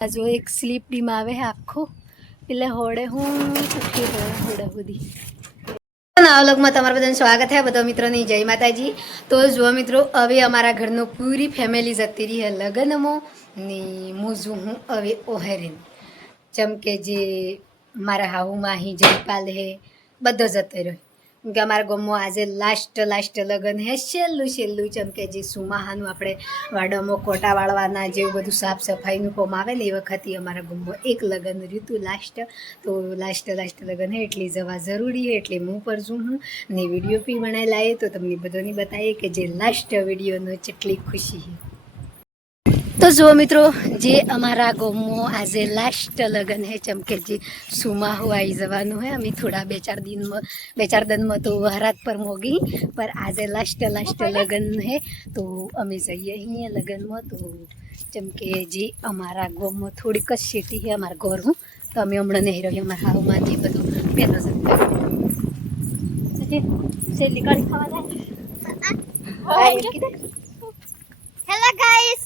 जो एक sleep D में आवे है आखो એટલે હોડે હું સુખી હોય હોડે સુધી નવા વ્લોગમાં તમારું બધાનું સ્વાગત છે બધા મિત્રોની જય માતાજી। તો જો મિત્રો હવે અમારા ઘરનો પૂરી ફેમિલી જતી રહી હે લગ્નમાં ને હું હવે ઓહેરીન ચમકે જે મારા હાહુમાં અહીં જયપાલ હે બધો જતો રહ્યો કેમ કે અમારા ગામમાં આજે લાસ્ટ લગ્ન હે છેલ્લું ચમકે જે સુમાહાનું આપણે વાડામાં કોટા વાળવાના જેવું બધું સાફ સફાઈનું કામ આવે ને એ વખતે અમારા ગામમાં એક લગ્ન રહ્યું લાસ્ટ તો લાસ્ટ લગ્ન હે એટલે જવા જરૂરી હે એટલે હું પર છું હું ને વિડીયો બી બનાવી લાવીએ તો તમને બધાની બતાવીએ કે જે લાસ્ટ વિડીયોનો કેટલી ખુશી છે। तो जो मित्रों जे अमारा गाँव आज लास्ट लगन है चमके जी सुमा हुआ आई जवान है अमी थोड़ा बे चार दिन में तो वहरात पर मोगी पर आज लास्ट लगन है तो अमी जाइए ही लगन में तो चमके जी अमारा गाँव में थोड़ी कश सिटी है अमार घर हूँ तो अमी हमने नहीं रही अमार हाउ में जी बधु पहला से खावा हेलो गाइस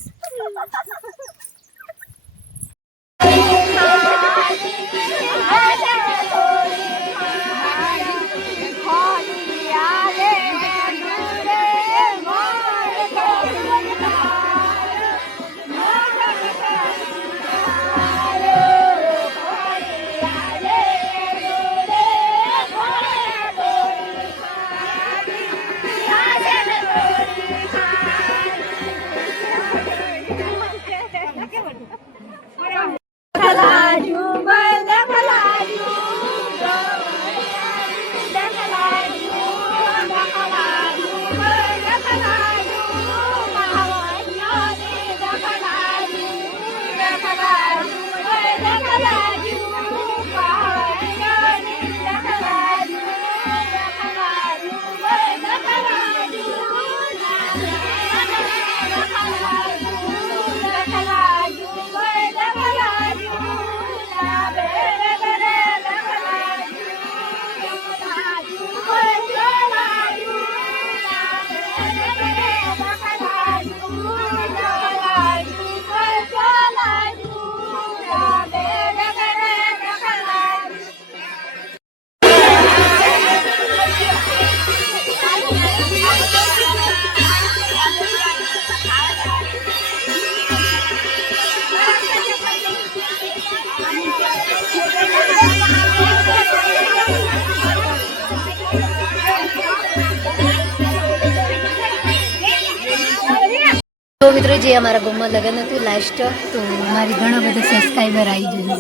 तो मित्रों जे हमारा गाँव में लगन हतुं लास्ट तो मारी घणा बधा सब्सक्राइबर आई गया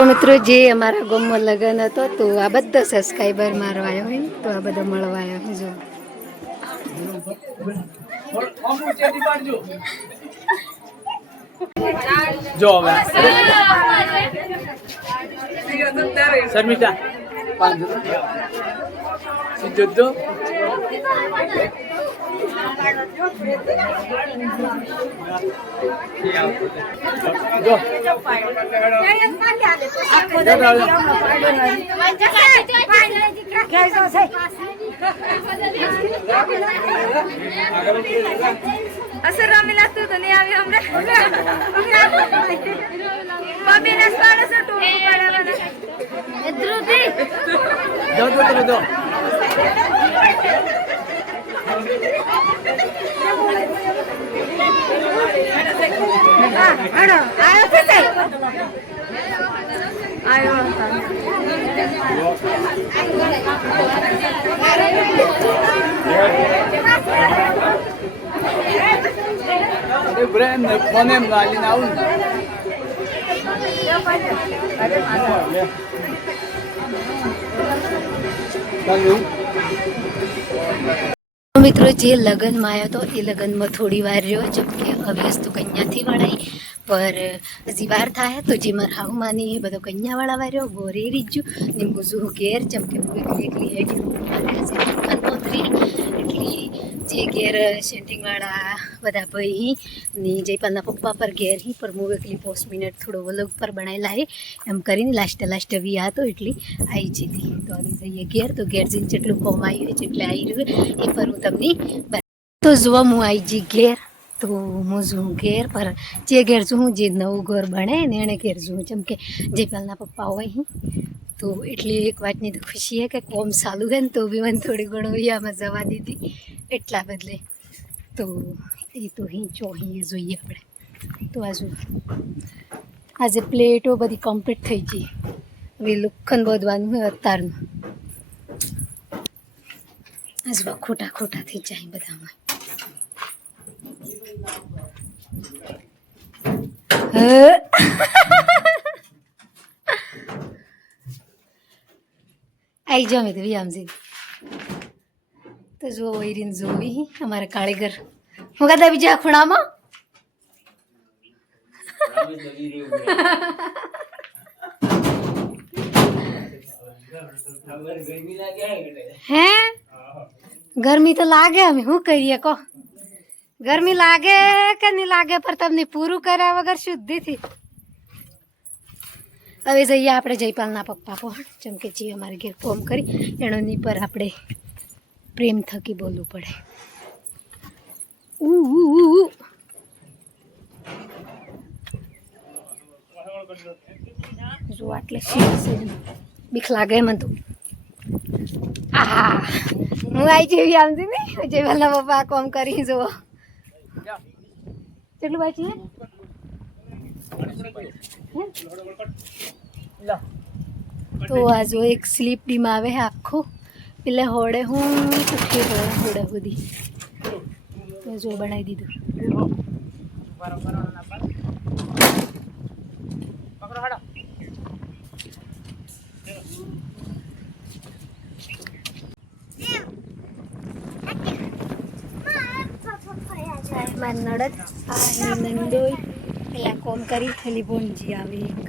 मित्रों जे हमारा गाँव में लगन हतो तो आ बधा सब्सक्राइबर मारवा आया है तो आ बधा मळवा आया है जो शर्मिष्ठा सिद्धो असर रमेला तू तो नहीं आवे हमरे मम्मी ने सारा से टोपी पड़ा वाला इधर दी दो अड़ो आयो से आयो अरे ब्रेन फोने में गाली ना उन मित्रों जे लगन में आया तो ये लगन में थोड़ी वार रह्यो जबकि अभ्यास तो कन्या थी वड़ाई पर हजी वार था है तो जे मार हाउ मानी है बधो कन्या वाला वार्यो गोरे रीजू ने बुजू घेर चमके एकली हेडी એટલી જે ઘેર સેન્ટિંગવાળા બધા ભાઈ ને જયપાલના પપ્પા પર ઘેર હી પર હું એકલી 5 મિનિટ થોડો વ્લોગ પર બનાવેલા હે એમ કરીને લાસ્ટ વી હતો એટલી આવી જતી તો આવી જઈએ ઘેર તો ઘેર જઈને જેટલું કોમ આવ્યું જેટલે આવી રહ્યું એ પર હું તમને તો જુઓ હું આવી જી ઘેર તો હું છું ઘેર પર જે ઘેર છું હું જે નવું ઘર બને ને એને ઘેર છું જેમ કે જે પહેલાંના પપ્પા હોય અહીં તો એટલી એક વાતની તો ખુશી છે કે કોમ ચાલુ છે ને તો બી મને થોડી ઘણું આમાં જવા દીધી એટલા બદલે તો એ તો અહીં અહીં જોઈએ આપણે તો આજે પ્લેટો બધી કમ્પ્લીટ થઈ ગઈ હવે લુખ્ખન બોધવાનું હોય અત્યારનું આજુ ખોટા ખોટા થઈ જાય બધામાં आई जाओ मैं तो भी आमजी तो जो वही जो भी हमारे कारीगर હું કહેતા બીજા ખૂણામાં હે ગરમી તો લાગે અમે શું કરીએ કહો ગરમી લાગે કે નહીં લાગે પર તમને પૂરું કર્યા વગર શુદ્ધિથી હવે જઈએ આપણે જયપાલના પપ્પા પણ જેમ કે જે અમારે ઘેર ફોર્મ કરી એનોની પર આપણે પ્રેમ થકી બોલવું પડે જો આટલે બીક લાગે મને તો હું આવી જેવી આમથી ને જયપાલના પપ્પા કોમ કરી જુઓ કેટલું બાકી તો આ જો એક સ્લીપ ડીમ આવે આખું એટલે હોડે હું સુખી હોડે સુધી તો જો બનાવી દીધું નડદ આ નંદોઈ પેલા કોમ કરી ખાલી બોનજી આવે એક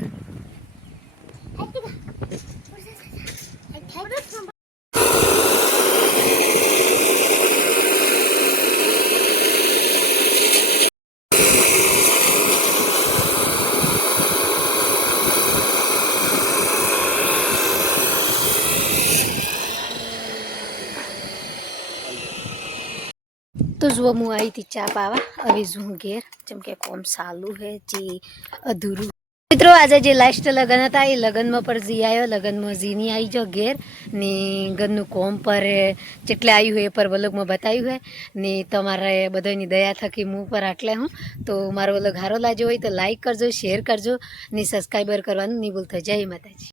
તો જુઓ હું આવી હતી ચા પાવા હવે હું ઘેર જેમ કે કોમ ચાલુ હે જે અધૂરું મિત્રો આજે જે લાસ્ટ લગ્ન હતા એ લગ્નમાં પર જી આવ્યો લગ્નમાં જીની આવી જો ઘેર ને ઘરનું કોમ પર જેટલે આવ્યું હોય એ પર વલગમાં બતાવ્યું હોય ને તમારે બધાની દયા થકી હું પર આટલે હું તો મારો વલગ હારો લાગ્યો હોય તો લાઈક કરજો શેર કરજો ને સબસ્ક્રાઈબર કરવાનું નહીં ભૂલતા જય માતાજી